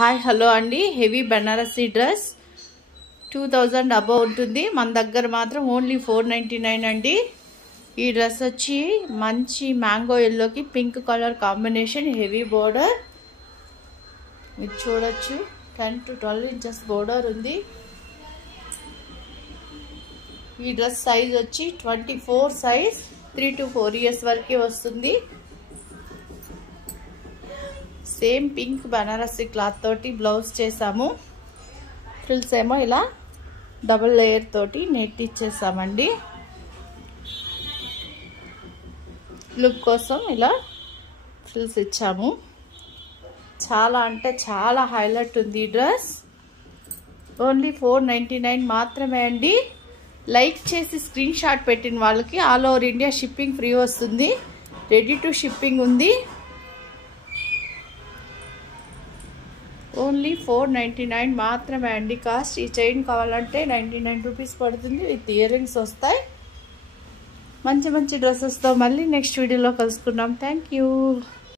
Hi hello అండి. Heavy Banarasi dress 2000 above ఉంటుంది. మన దగ్గర మాత్రం ఓన్లీ 499 అండి. ఈ డ్రెస్ వచ్చి మంచి మ్యాంగో ఎల్లోకి pink colour combination, heavy border మీరు చూడొచ్చు. 10 to 12 ఇంచెస్ బోర్డర్ ఉంది. ఈ డ్రెస్ సైజ్ వచ్చి 24 సైజ్, 3 to 4 ఇయర్స్ వరకే వస్తుంది. సేమ్ పింక్ బనారసి క్లాత్ తోటి బ్లౌజ్ చేసాము. ఫ్రిల్స్ ఏమో ఇలా డబుల్ లేయర్ తోటి నెట్ ఇచ్చేసామండి. లుక్ కోసం ఇలా ఫ్రిల్స్ ఇచ్చాము. చాలా అంటే చాలా హైలైట్ ఉంది ఈ డ్రెస్. ఓన్లీ 499 మాత్రమే అండి. లైక్ చేసి స్క్రీన్ షాట్ పెట్టిన వాళ్ళకి all over India shipping free వస్తుంది. రెడీ టు షిప్పింగ్ ఉంది. ఓన్లీ 499 మాత్రమే అండి కాస్ట్. ఈ చైన్ కావాలంటే 99 రూపీస్ పడుతుంది. విత్ ఇయర్ రింగ్స్ వస్తాయి. మంచి మంచి డ్రెస్సెస్తో మళ్ళీ నెక్స్ట్ వీడియోలో కలుసుకుందాం. Thank you.